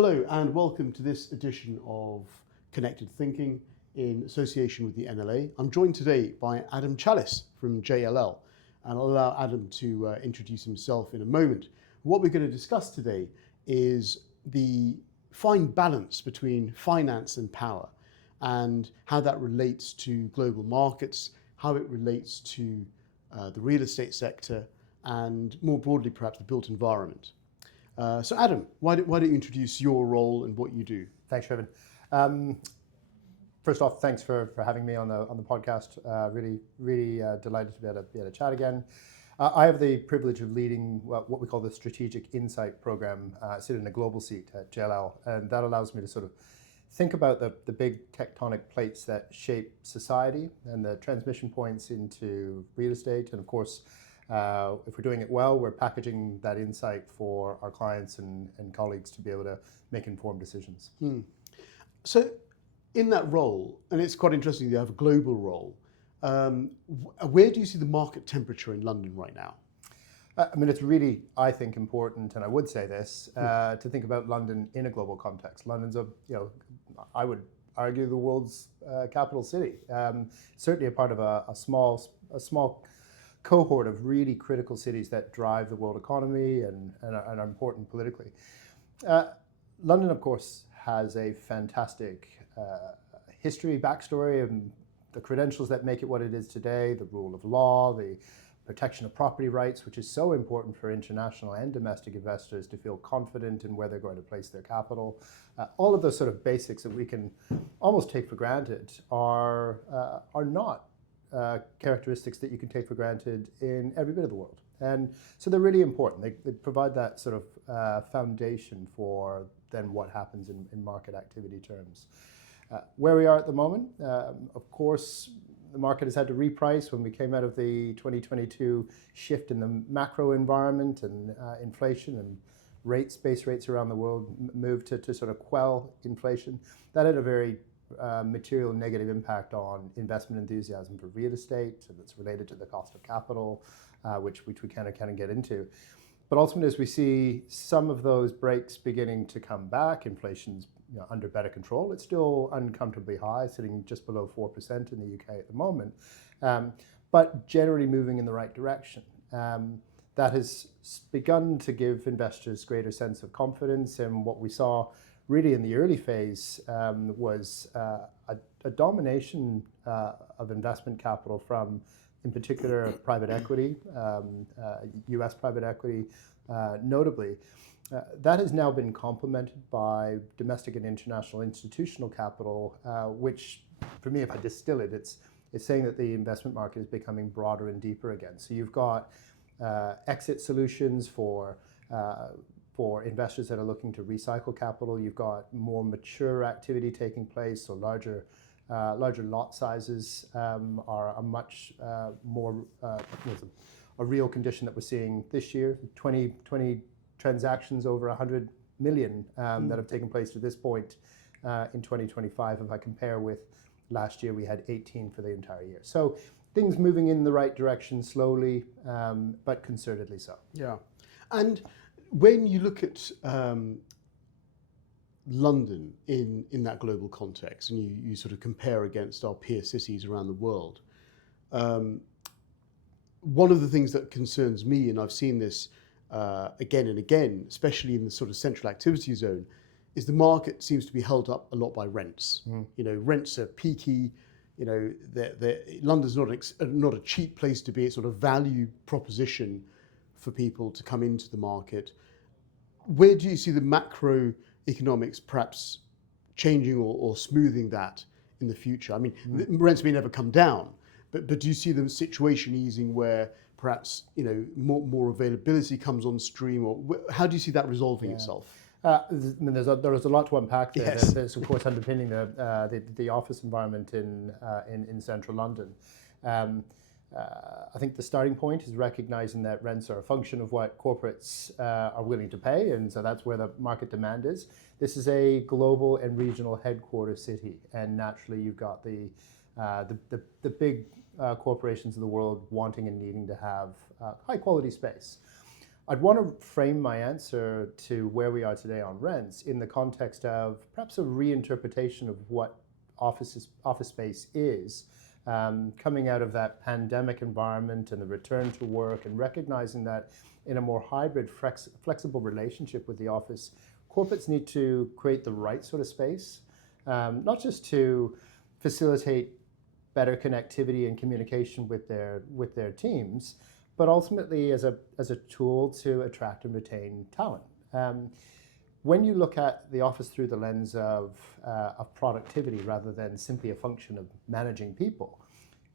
Hello and welcome to this edition of Connected Thinking in association with the NLA. I'm joined today by Adam Challis from JLL, and I'll allow Adam to introduce himself in a moment. What we're going to discuss today is the fine balance between finance and power and how that relates to global markets, how it relates to the real estate sector, and more broadly perhaps the built environment. So Adam, why don't you introduce your role and what you do? Thanks, Trevin. First off, thanks for having me on the podcast. Really delighted to be able to chat again. I have the privilege of leading what we call the Strategic Insight Program. I sit in a global seat at JLL, and that allows me to sort of think about the big tectonic plates that shape society and the transmission points into real estate. And of course, if we're doing it well, we're packaging that insight for our clients and colleagues to be able to make informed decisions. So in that role, and it's quite interesting you have a global role, where do you see the market temperature in London right now? I mean, it's really, I think, important, and I would say this, to think about London in a global context. London's I would argue, the world's capital city. Certainly a part of a small cohort of really critical cities that drive the world economy and are important politically. London, of course, has a fantastic history, backstory, and the credentials that make it what it is today, the rule of law, the protection of property rights, which is so important for international and domestic investors to feel confident in where they're going to place their capital. All of those sort of basics that we can almost take for granted are not characteristics that you can take for granted in every bit of the world. And so they're really important. They provide that sort of foundation for then what happens in market activity terms. Where we are at the moment, of course, the market has had to reprice when we came out of the 2022 shift in the macro environment and inflation and base rates around the world moved to sort of quell inflation. That had a very material negative impact on investment enthusiasm for real estate, and that's related to the cost of capital, which we kind of get into. But ultimately, as we see some of those breaks beginning to come back, inflation's under better control. It's still uncomfortably high, sitting just below 4% in the UK at the moment, but generally moving in the right direction. That has begun to give investors greater sense of confidence, and what we saw really in the early phase was a domination of investment capital from, in particular, private equity, US private equity, notably. That has now been complemented by domestic and international institutional capital, which, for me, if I distill it, it's saying that the investment market is becoming broader and deeper again. So you've got exit solutions for investors that are looking to recycle capital. You've got more mature activity taking place, so larger lot sizes are a much more a real condition that we're seeing this year. 20 transactions over 100 million that have taken place to this point in 2025. If I compare with last year, we had 18 for the entire year. So things moving in the right direction slowly, but concertedly so. Yeah, and when you look at London in that global context, and you sort of compare against our peer cities around the world, one of the things that concerns me, and I've seen this again and again, especially in the sort of central activity zone, is the market seems to be held up a lot by rents. Rents are peaky. London's not a cheap place to be. It's sort of value proposition for people to come into the market. Where do you see the macroeconomics perhaps changing or smoothing that in the future? I mean, rents may never come down, but do you see the situation easing where perhaps more availability comes on stream, or how do you see that resolving itself? I mean, there is a lot to unpack there. Yes. There's of course underpinning the office environment in central London. I think the starting point is recognizing that rents are a function of what corporates are willing to pay, and so that's where the market demand is. This is a global and regional headquarters city, and naturally you've got the big corporations of the world wanting and needing to have high quality space. I'd want to frame my answer to where we are today on rents in the context of perhaps a reinterpretation of what office space is, coming out of that pandemic environment and the return to work, and recognizing that in a more hybrid, flexible relationship with the office, corporates need to create the right sort of space, not just to facilitate better connectivity and communication with their teams, but ultimately as a tool to attract and retain talent. When you look at the office through the lens of productivity rather than simply a function of managing people,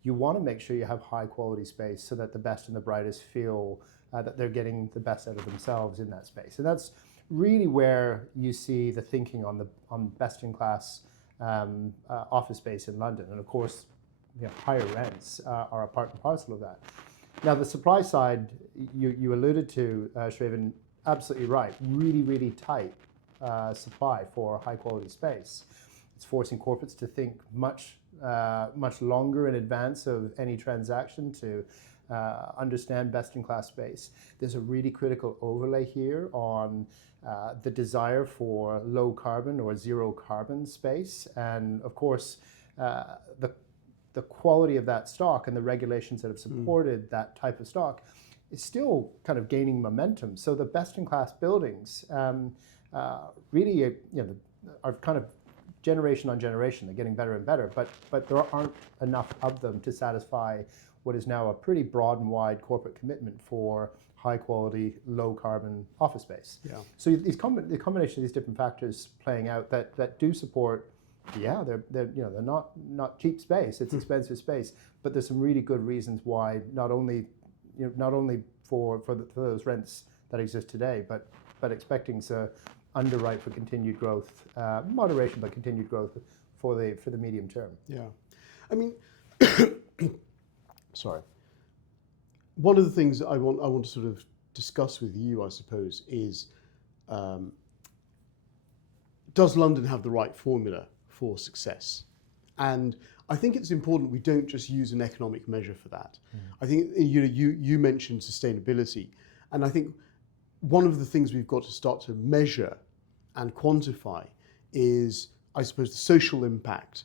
you want to make sure you have high quality space so that the best and the brightest feel that they're getting the best out of themselves in that space. And that's really where you see the thinking on best in class office space in London. And of course, higher rents are a part and parcel of that. Now, the supply side, you alluded to, Shravan, absolutely right. Really, really tight supply for high quality space. It's forcing corporates to think much longer in advance of any transaction to understand best in class space. There's a really critical overlay here on the desire for low carbon or zero carbon space. And of course, the quality of that stock and the regulations that have supported that type of stock is still kind of gaining momentum. So the best-in-class buildings really, are kind of generation on generation. They're getting better and better, but there aren't enough of them to satisfy what is now a pretty broad and wide corporate commitment for high-quality, low-carbon office space. Yeah. So the combination of these different factors playing out that do support. Yeah, they're not cheap space. It's expensive space, but there's some really good reasons why not only for those rents that exist today, but expecting to underwrite for continued growth, moderation, but continued growth for the medium term. Yeah, I mean, sorry. One of the things I want to sort of discuss with you, I suppose, is does London have the right formula for success? And I think it's important we don't just use an economic measure for that. I think you mentioned sustainability, and I think one of the things we've got to start to measure and quantify is, I suppose, the social impact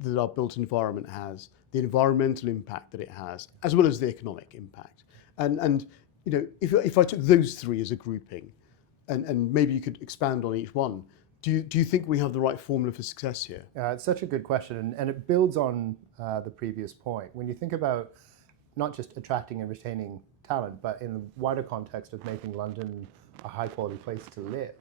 that our built environment has, the environmental impact that it has, as well as the economic impact. And if I took those three as a grouping, and maybe you could expand on each one, do you think we have the right formula for success here? It's such a good question, and it builds on the previous point. When you think about not just attracting and retaining talent, but in the wider context of making London a high-quality place to live,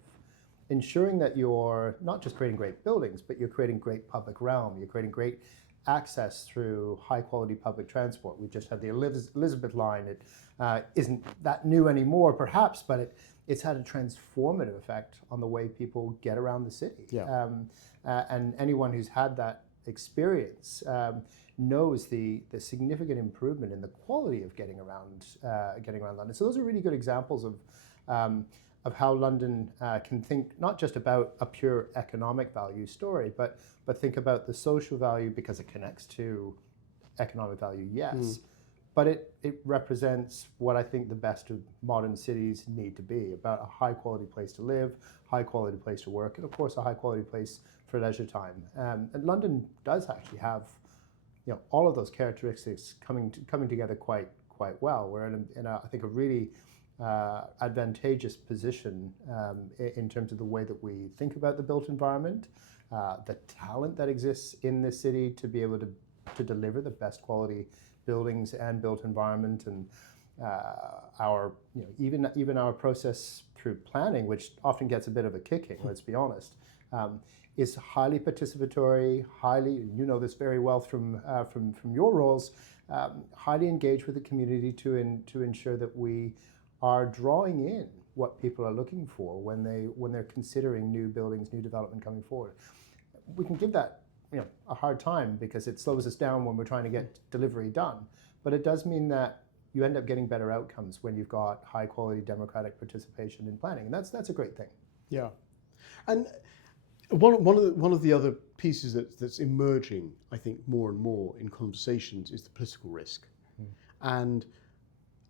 ensuring that you're not just creating great buildings, but you're creating great public realm, you're creating great access through high-quality public transport. We just had the Elizabeth line. It isn't that new anymore, perhaps, but it's had a transformative effect on the way people get around the city. Yeah. And anyone who's had that experience knows the significant improvement in the quality of getting around London. So those are really good examples of how London can think not just about a pure economic value story, but think about the social value, because it connects to economic value, yes. But it represents what I think the best of modern cities need to be, about a high quality place to live, high quality place to work, and of course a high quality place for leisure time. And London does actually have all of those characteristics coming together quite well. We're in I think a really advantageous position in terms of the way that we think about the built environment, the talent that exists in this city to be able to deliver the best quality buildings and built environment, and our even our process through planning, which often gets a bit of a kicking, let's be honest, is highly participatory, this very well from your roles, highly engaged with the community to ensure that we are drawing in what people are looking for when they're considering new buildings, new development coming forward. We can give that a hard time because it slows us down when we're trying to get delivery done, but it does mean that you end up getting better outcomes when you've got high quality democratic participation in planning, and that's a great thing. Yeah, and one of the other pieces that's emerging, I think, more and more in conversations is the political risk, and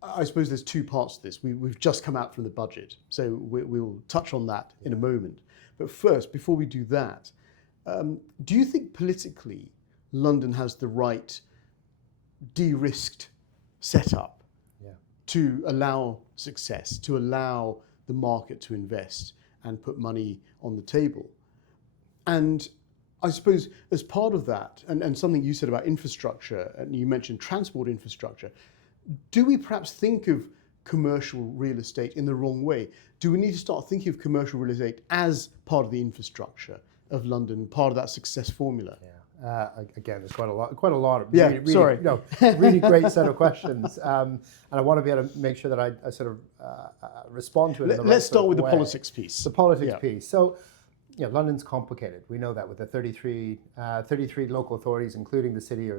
I suppose there's two parts to this. We've just come out from the budget, so we'll touch on that in a moment. But first, before we do that, do you think politically London has the right de-risked setup to allow success, to allow the market to invest and put money on the table? And I suppose as part of that, and something you said about infrastructure, and you mentioned transport infrastructure, do we perhaps think of commercial real estate in the wrong way? Do we need to start thinking of commercial real estate as part of the infrastructure of London, part of that success formula? Again, there's quite a lot of really great set of questions, and I want to be able to make sure that I sort of respond to it. Let's start with the politics piece. The politics piece. So, London's complicated. We know that with the 33 local authorities, including the city,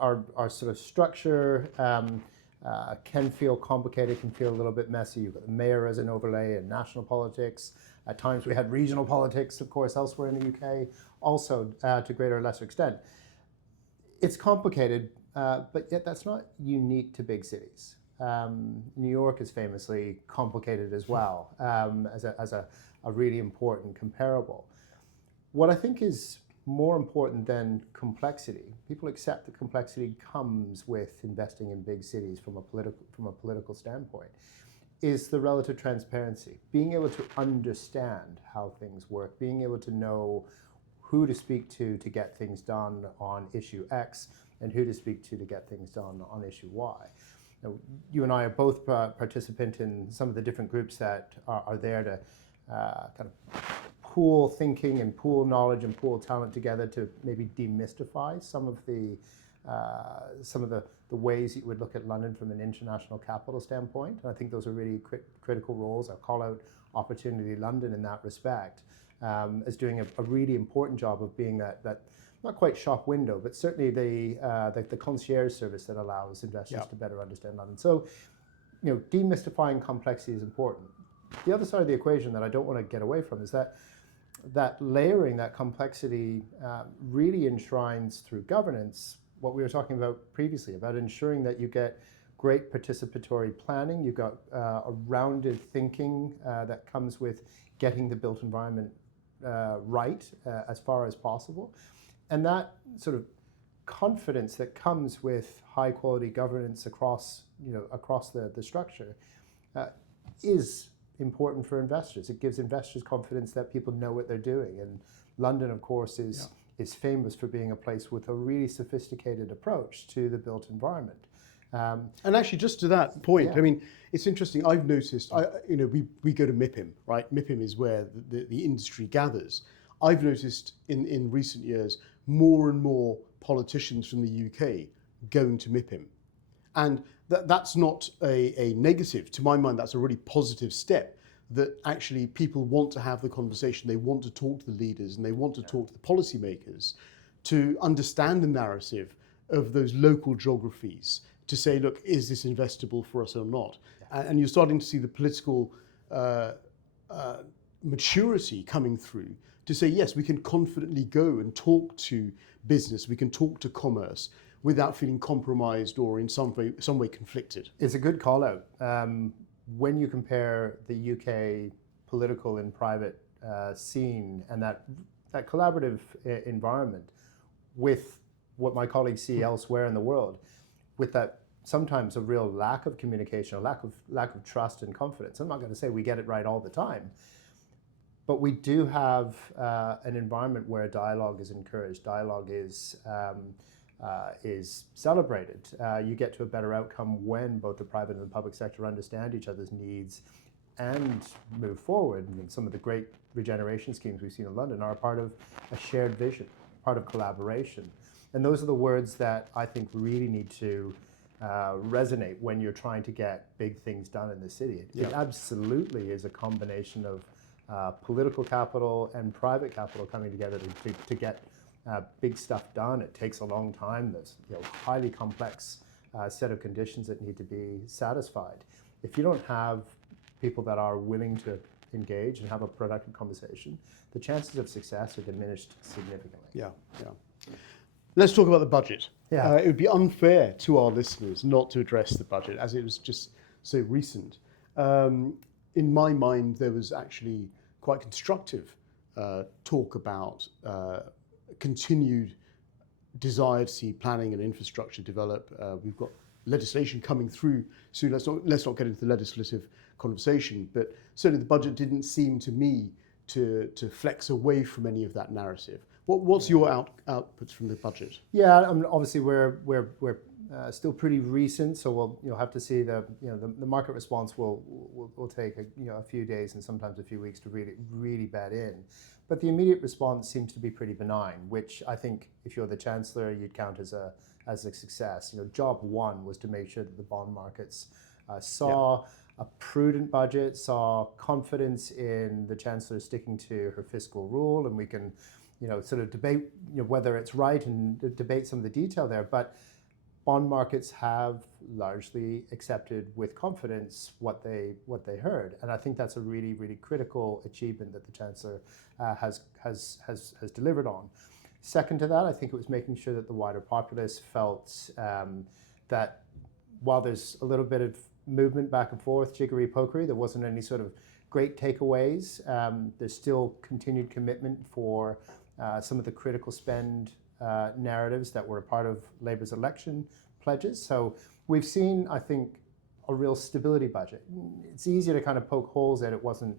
our sort of structure can feel complicated, can feel a little bit messy. You've got the mayor as an overlay in national politics. At times we had regional politics, of course, elsewhere in the UK, also to greater or lesser extent. It's complicated, but yet that's not unique to big cities. New York is famously complicated as well, as a really important comparable. What I think is more important than complexity, people accept that complexity comes with investing in big cities from a political standpoint, is the relative transparency, being able to understand how things work, being able to know who to speak to get things done on issue X and who to speak to get things done on issue Y. Now, you and I are both participant in some of the different groups that are there to kind of pool thinking and pool knowledge and pool talent together to maybe demystify some of the ways that you would look at London from an international capital standpoint. And I think those are really critical roles. I'll call out Opportunity London in that respect as doing a really important job of being that not quite shop window, but certainly the concierge service that allows investors to better understand London. So, demystifying complexity is important. The other side of the equation that I don't want to get away from is that layering, that complexity really enshrines through governance what we were talking about previously, about ensuring that you get great participatory planning, you've got a rounded thinking that comes with getting the built environment right as far as possible. And that sort of confidence that comes with high quality governance across the structure is important for investors. It gives investors confidence that people know what they're doing. And London, of course, is famous for being a place with a really sophisticated approach to the built environment. And actually, just to that point, I mean, it's interesting. I've noticed, we go to MIPIM, right? MIPIM is where the industry gathers. I've noticed in recent years more and more politicians from the UK going to MIPIM. And that's not a negative. To my mind, that's a really positive step, that actually people want to have the conversation, they want to talk to the leaders, and they want to talk to the policymakers to understand the narrative of those local geographies, to say, look, is this investable for us or not? And you're starting to see the political maturity coming through to say, yes, we can confidently go and talk to business, we can talk to commerce without feeling compromised or in some way conflicted. It's a good call out. When you compare the UK political and private scene and that collaborative environment with what my colleagues see elsewhere in the world, with that sometimes a real lack of communication, a lack of trust and confidence. I'm not going to say we get it right all the time, but we do have an environment where dialogue is encouraged, dialogue is celebrated. You get to a better outcome when both the private and the public sector understand each other's needs and move forward. I mean, some of the great regeneration schemes we've seen in London are a part of a shared vision, part of collaboration. And those are the words that I think really need to resonate when you're trying to get big things done in the city. It absolutely is a combination of political capital and private capital coming together to get big stuff done. It takes a long time. There's highly complex set of conditions that need to be satisfied. If you don't have people that are willing to engage and have a productive conversation, the chances of success are diminished significantly. Let's talk about the budget. Yeah. It would be unfair to our listeners not to address the budget as it was just so recent. In my mind, there was actually quite constructive talk about continued desire to see planning and infrastructure develop. We've got legislation coming through soon. Let's not get into the legislative conversation, but certainly the budget didn't seem to me to flex away from any of that narrative. What's your outputs from the budget? Yeah, obviously we're still pretty recent, so we'll have to see the market response will take a few days and sometimes a few weeks to really bed in. But the immediate response seems to be pretty benign, which I think if you're the Chancellor, you'd count as a success. Job one was to make sure that the bond markets saw a prudent budget, saw confidence in the Chancellor sticking to her fiscal rule, and we can sort of debate whether it's right and debate some of the detail there. But bond markets have largely accepted with confidence what they heard, and I think that's a really, really critical achievement that the Chancellor has delivered on. Second to that, I think it was making sure that the wider populace felt that while there's a little bit of movement back and forth, jiggery-pokery, there wasn't any sort of great takeaways. There's still continued commitment for some of the critical spend narratives that were a part of Labour's election pledges. So we've seen, I think, a real stability budget. It's easier to kind of poke holes at it. Wasn't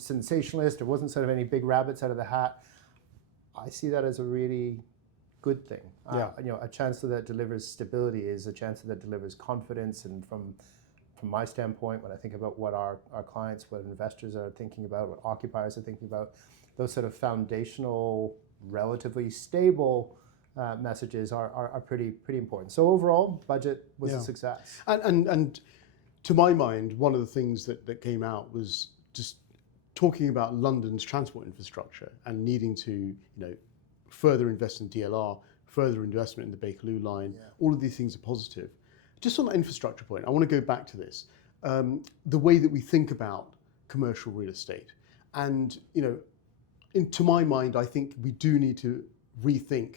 sensationalist. There wasn't sort of any big rabbits out of the hat. I see that as a really good thing. A Chancellor that delivers stability is a Chancellor that delivers confidence. And from my standpoint, when I think about what our clients, what investors are thinking about, what occupiers are thinking about, those sort of foundational, relatively stable messages are pretty important. So overall, budget was a success. And to my mind, one of the things that came out was just talking about London's transport infrastructure and needing to further invest in DLR, further investment in the Bakerloo line. All of these things are positive. Just on that infrastructure point, I want to go back to this. The way that we think about commercial real estate. And, to my mind, I think we do need to rethink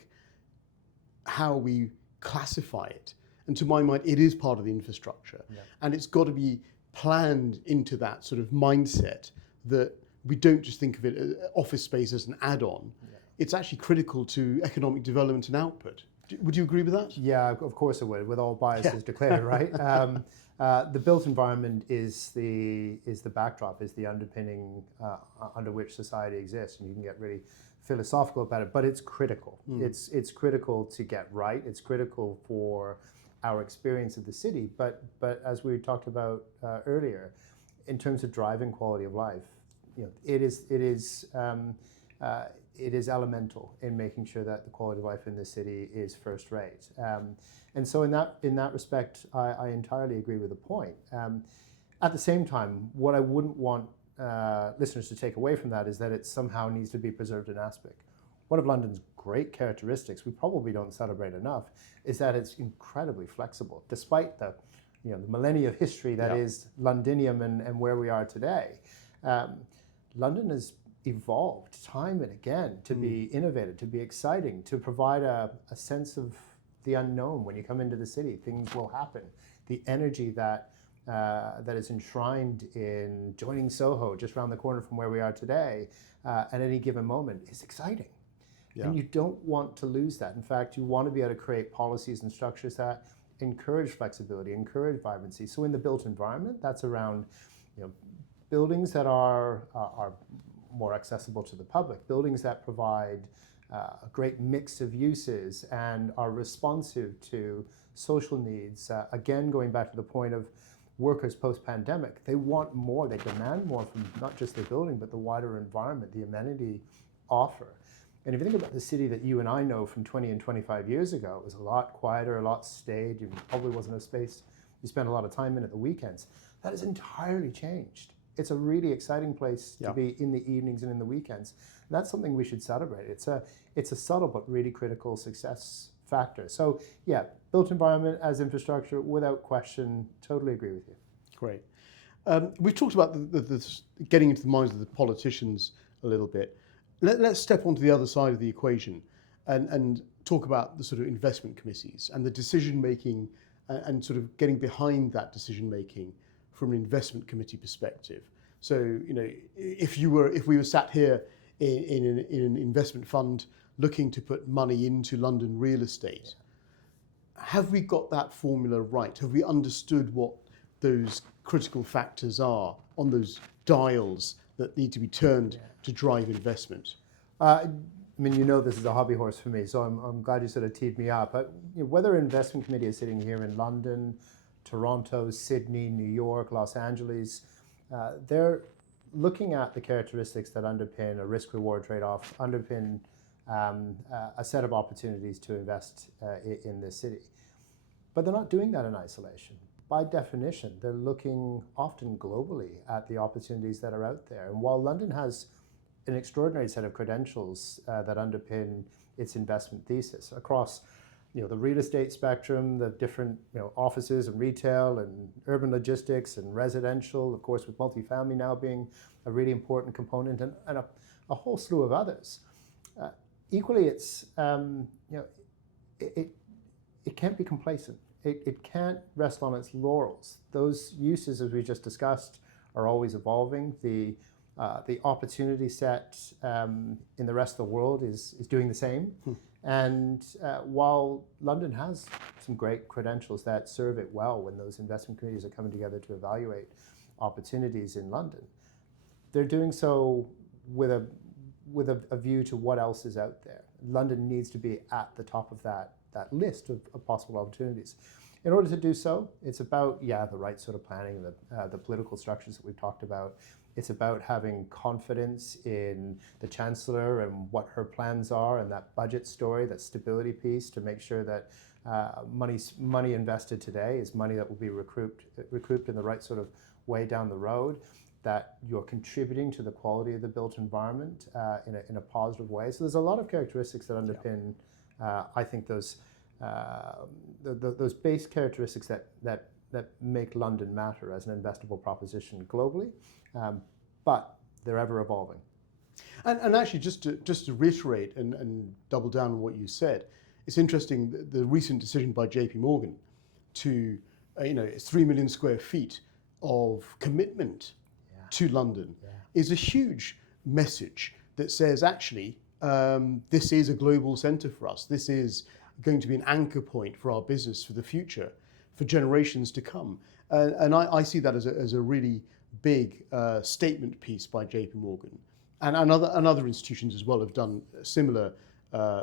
how we classify it. And to my mind, it is part of the infrastructure. And it's got to be planned into that sort of mindset that we don't just think of it as office space as an add-on. It's actually critical to economic development and output. Would you agree with that? Yeah, of course I would, with all biases declared, right? The built environment is the backdrop, is the underpinning under which society exists, and you can get really philosophical about it, but it's critical. It's critical to get right. It's critical for our experience of the city. But as we talked about earlier, in terms of driving quality of life, it is elemental in making sure that the quality of life in the city is first rate. And so in that respect, I entirely agree with the point. At the same time, what I wouldn't want listeners to take away from that is that it somehow needs to be preserved in aspic. One of London's great characteristics, we probably don't celebrate enough, is that it's incredibly flexible, despite the millennia of history that is Londinium and where we are today. London has evolved time and again to be innovative, to be exciting, to provide a sense of the unknown. When you come into the city, things will happen. The energy that is enshrined in joining Soho, just around the corner from where we are today, at any given moment, is exciting. And you don't want to lose that. In fact, you want to be able to create policies and structures that encourage flexibility, encourage vibrancy. So in the built environment, that's around buildings that are more accessible to the public, buildings that provide a great mix of uses and are responsive to social needs. Again, going back to the point of workers post-pandemic, they want more, they demand more from not just the building, but the wider environment, the amenity offer. And if you think about the city that you and I know from 20 and 25 years ago, it was a lot quieter, a lot staid. You probably wasn't a space you spent a lot of time in at the weekends. That has entirely changed. It's a really exciting place to be in the evenings and in the weekends. And that's something we should celebrate. It's a subtle but really critical success factor. So yeah, built environment as infrastructure, without question, totally agree with you. Great. We've talked about the getting into the minds of the politicians a little bit. Let's step onto the other side of the equation. and talk about the sort of investment committees and the decision making and sort of getting behind that decision making from an investment committee perspective. So, you know, if we were sat here in an investment fund looking to put money into London real estate, have we got that formula right? Have we understood what those critical factors are on those dials that need to be turned to drive investment? I mean, you know, this is a hobby horse for me, so I'm glad you sort of teed me up. But you know, whether an investment committee is sitting here in London, Toronto, Sydney, New York, Los Angeles, they're looking at the characteristics that underpin a risk-reward trade-off, underpin a set of opportunities to invest in this city. But they're not doing that in isolation. By definition, they're looking often globally at the opportunities that are out there. And while London has an extraordinary set of credentials that underpin its investment thesis across, you know, the real estate spectrum, the different, you know, offices and retail and urban logistics and residential, of course, with multifamily now being a really important component, and a whole slew of others. Equally, it's you know, it can't be complacent. It can't rest on its laurels. Those uses, as we just discussed, are always evolving. The opportunity set in the rest of the world is doing the same. And while London has some great credentials that serve it well when those investment committees are coming together to evaluate opportunities in London, they're doing so with a view to what else is out there. London needs to be at the top of that list of possible opportunities. In order to do so, it's about, the right sort of planning, the political structures that we've talked about. It's about having confidence in the Chancellor and what her plans are and that budget story, that stability piece, to make sure that money invested today is money that will be recouped in the right sort of way down the road, that you're contributing to the quality of the built environment in a positive way. So there's a lot of characteristics that underpin, I think, those base characteristics that make London matter as an investable proposition globally, but they're ever evolving. And actually, just to reiterate and double down on what you said, it's interesting the recent decision by JP Morgan to, it's 3 million square feet of commitment to London is a huge message that says, actually, this is a global centre for us. This is going to be an anchor point for our business for the future, for generations to come. And I see that as a really big statement piece by JP Morgan. And other institutions as well have done similar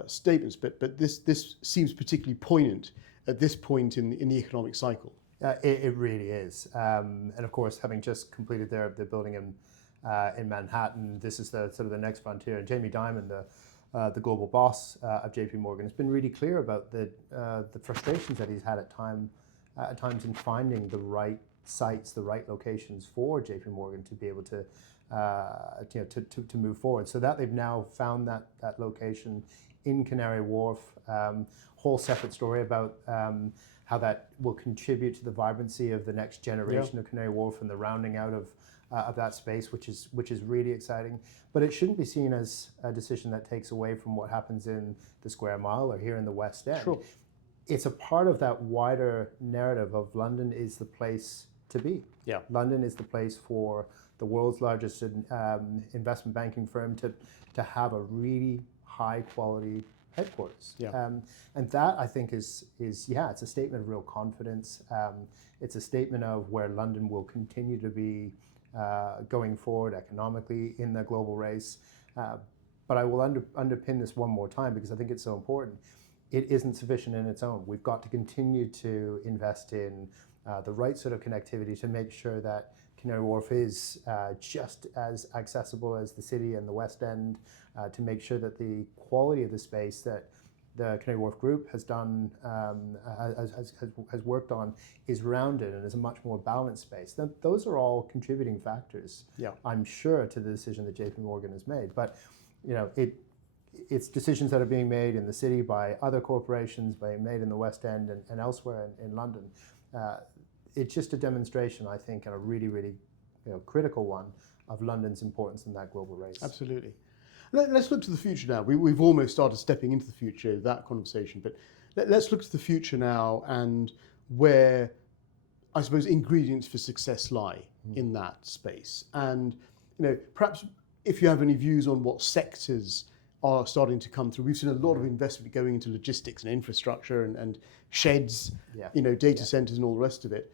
statements, but this seems particularly poignant at this point in the economic cycle. It really is. And of course, having just completed their building in Manhattan, this is the sort of the next frontier. And Jamie Dimon, the global boss of JP Morgan, has been really clear about the frustrations that he's had at times in finding the right sites, the right locations for JP Morgan to be able to move forward. So that they've now found that location in Canary Wharf. Whole separate story about how that will contribute to the vibrancy of the next generation of Canary Wharf and the rounding out of that space, which is really exciting. But it shouldn't be seen as a decision that takes away from what happens in the Square Mile or here in the West End. Sure. It's a part of that wider narrative of London is the place to be. Yeah. London is the place for the world's largest investment banking firm to have a really high quality headquarters. Yeah. And that, I think, is it's a statement of real confidence. It's a statement of where London will continue to be going forward economically in the global race. But I will underpin this one more time because I think it's so important. It isn't sufficient in its own. We've got to continue to invest in the right sort of connectivity to make sure that Canary Wharf is just as accessible as the city and the West End, to make sure that the quality of the space that the Canary Wharf Group has done, has worked on, is rounded and is a much more balanced space. Those are all contributing factors, I'm sure, to the decision that JP Morgan has made. But it's decisions that are being made in the city by other corporations, being made in the West End and elsewhere in London. It's just a demonstration, I think, and a really, really critical one of London's importance in that global race. Absolutely. Let's look to the future now. We've almost started stepping into the future, that conversation, but let's look to the future now and where, I suppose, ingredients for success lie in that space. And, perhaps if you have any views on what sectors are starting to come through. We've seen a lot of investment going into logistics and infrastructure and sheds, data centers and all the rest of it.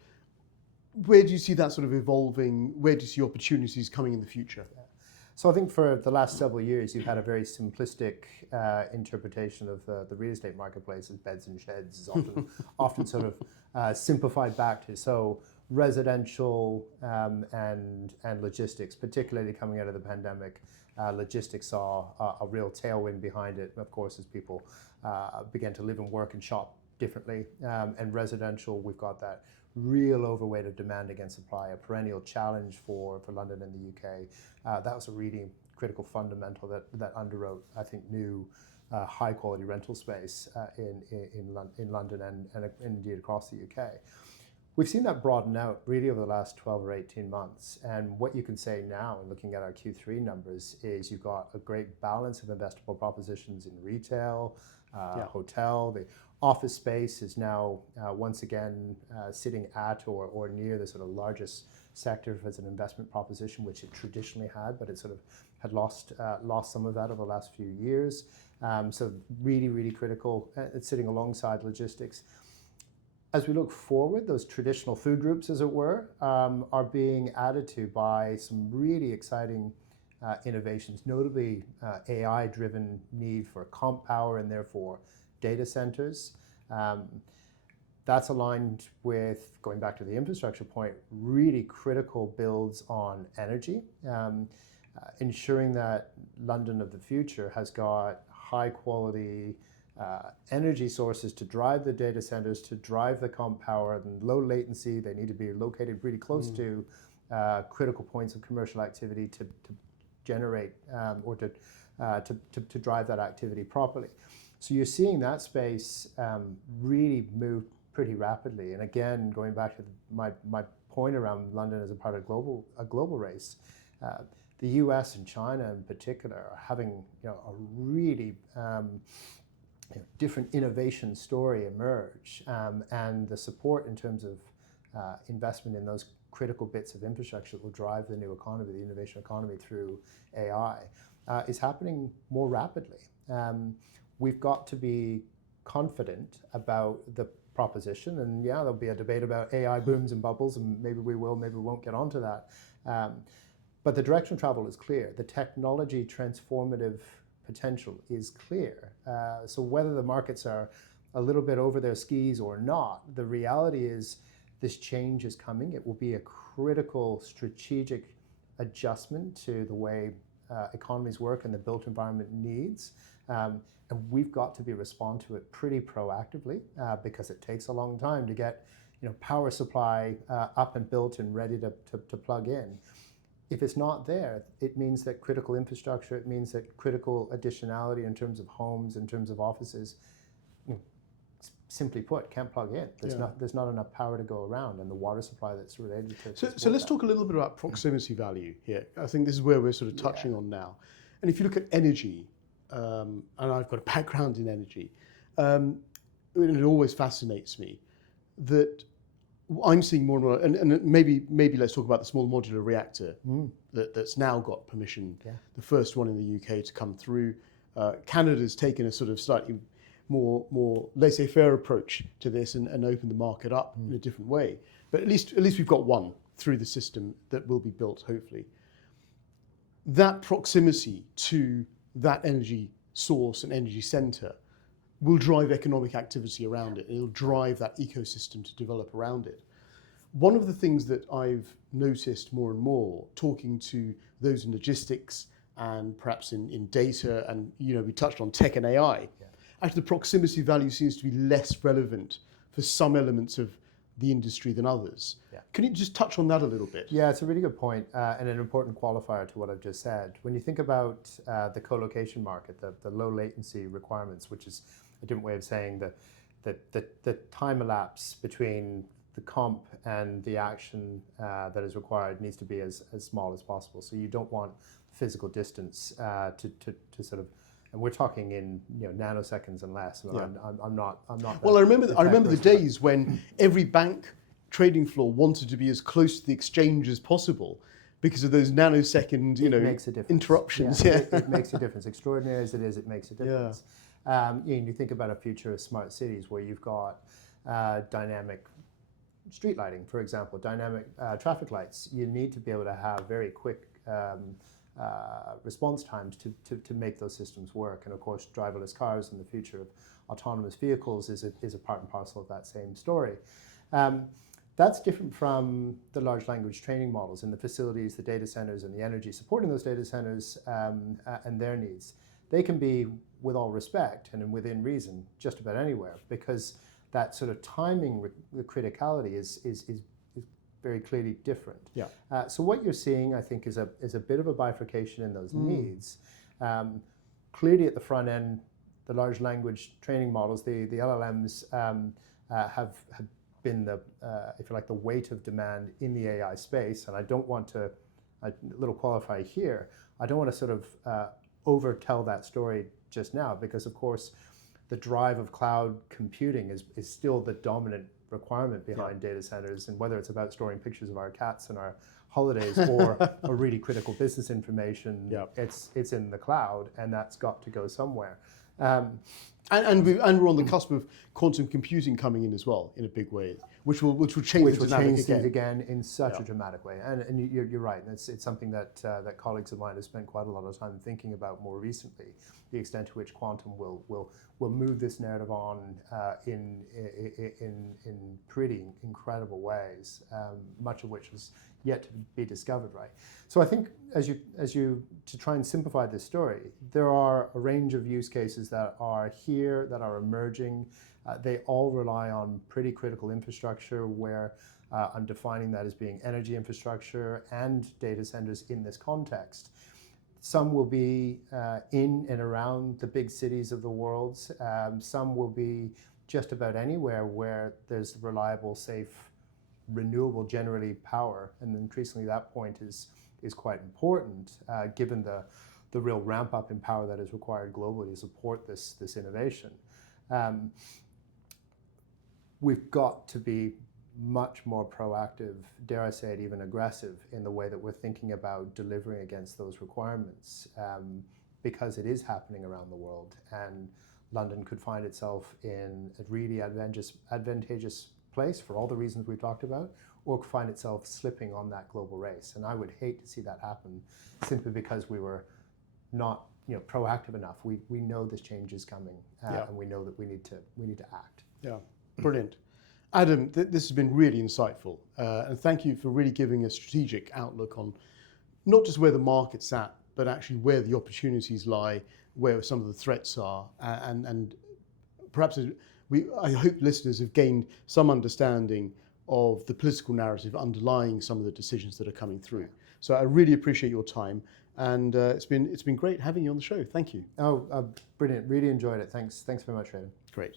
Where do you see that sort of evolving? Where do you see opportunities coming in the future? So I think for the last several years, you've had a very simplistic interpretation of the real estate marketplace as beds and sheds is often sort of simplified back to. So residential and logistics, particularly coming out of the pandemic, logistics saw a real tailwind behind it, of course, as people began to live and work and shop differently. And residential, we've got that real overweight of demand against supply, a perennial challenge for London and the UK. That was a really critical fundamental that underwrote, I think, new high quality rental space in London and indeed across the UK. We've seen that broaden out really over the last 12 or 18 months. And what you can say now, in looking at our Q3 numbers, is you've got a great balance of investable propositions in retail, hotel. The office space is now once again sitting at or near the sort of largest sector as an investment proposition, which it traditionally had, but it sort of had lost some of that over the last few years. So really, really critical. It's sitting alongside logistics. As we look forward, those traditional food groups, as it were, are being added to by some really exciting innovations, notably AI-driven need for comp power and therefore data centers. That's aligned with, going back to the infrastructure point, really critical builds on energy, ensuring that London of the future has got high quality energy sources to drive the data centers, to drive the comp power, and low latency. They need to be located really close to critical points of commercial activity to generate or to drive that activity properly. So you're seeing that space really move pretty rapidly. And again, going back to my point around London as a part of a global race, the US and China in particular are having a really different innovation story emerge, and the support in terms of investment in those critical bits of infrastructure that will drive the new economy, the innovation economy through AI, is happening more rapidly. We've got to be confident about the proposition, and there'll be a debate about AI booms and bubbles, and maybe we will, maybe we won't get onto that. But the direction of travel is clear. The technology transformative potential is clear. So whether the markets are a little bit over their skis or not, the reality is this change is coming. It will be a critical strategic adjustment to the way economies work and the built environment needs. And we've got to respond to it pretty proactively because it takes a long time to get power supply up and built and ready to plug in. If it's not there, it means that critical infrastructure, it means that critical additionality in terms of homes, in terms of offices, simply put, can't plug in. There's not enough power to go around, and the water supply that's related to it. So let's talk a little bit about proximity value here. I think this is where we're sort of touching on now. And if you look at energy, and I've got a background in energy, and it always fascinates me that I'm seeing more and more, and maybe let's talk about the small modular reactor that's now got permission, the first one in the UK to come through. Canada's taken a sort of slightly more laissez-faire approach to this and opened the market up in a different way. But at least we've got one through the system that will be built, hopefully. That proximity to that energy source and energy centre will drive economic activity around it. It'll drive that ecosystem to develop around it. One of the things that I've noticed more and more, talking to those in logistics and perhaps in data, and we touched on tech and AI, actually the proximity value seems to be less relevant for some elements of the industry than others. Can you just touch on that a little bit? Yeah, it's a really good point, and an important qualifier to what I've just said. When you think about the co-location market, the low latency requirements, which is a different way of saying the time elapse between the comp and the action that is required needs to be as small as possible. So you don't want physical distance to sort of, and we're talking in nanoseconds and less. And I'm not. Well, I remember the days when every bank trading floor wanted to be as close to the exchange as possible because of those nanosecond, makes a difference. interruptions. It makes a difference. Extraordinary as it is, it makes a difference. You think about a future of smart cities where you've got dynamic street lighting, for example, dynamic traffic lights. You need to be able to have very quick response times to make those systems work. And of course, driverless cars and the future of autonomous vehicles is a part and parcel of that same story. That's different from the large language training models and the facilities, the data centers, and the energy supporting those data centers and their needs. They can be, with all respect and within reason, just about anywhere, because that sort of timing, the criticality is very clearly different. So what you're seeing, I think, is a bit of a bifurcation in those needs. Clearly, at the front end, the large language training models, the LLMs, have been the, if you like, the weight of demand in the AI space. And I don't want to, a little qualify here, I don't want to sort of overtell that story just now, because of course the drive of cloud computing is still the dominant requirement behind data centers, and whether it's about storing pictures of our cats and our holidays or really critical business information, it's in the cloud, and that's got to go somewhere. And we're on the cusp of quantum computing coming in as well in a big way, which will change the dynamic again in such a dramatic way. And you're right. And it's something that colleagues of mine have spent quite a lot of time thinking about more recently, the extent to which quantum will move this narrative on in pretty incredible ways, much of which is yet to be discovered, right? So I think as you to try and simplify this story, there are a range of use cases that are here, that are emerging. They all rely on pretty critical infrastructure, where I'm defining that as being energy infrastructure and data centers in this context. Some will be in and around the big cities of the world. Some will be just about anywhere where there's reliable, safe, renewable, generally power, and increasingly that point is quite important, given the real ramp up in power that is required globally to support this innovation. We've got to be much more proactive, dare I say it, even aggressive in the way that we're thinking about delivering against those requirements, because it is happening around the world, and London could find itself in a really advantageous place for all the reasons we've talked about, or could find itself slipping on that global race. And I would hate to see that happen simply because we were not proactive enough. We know this change is coming, and we know that we need to act. Yeah, brilliant. Adam, this has been really insightful, and thank you for really giving a strategic outlook on not just where the market's at, but actually where the opportunities lie, where some of the threats are, and perhaps I hope listeners have gained some understanding of the political narrative underlying some of the decisions that are coming through. So I really appreciate your time, and it's been great having you on the show. Thank you. Oh, brilliant! Really enjoyed it. Thanks very much, Raymond. Great.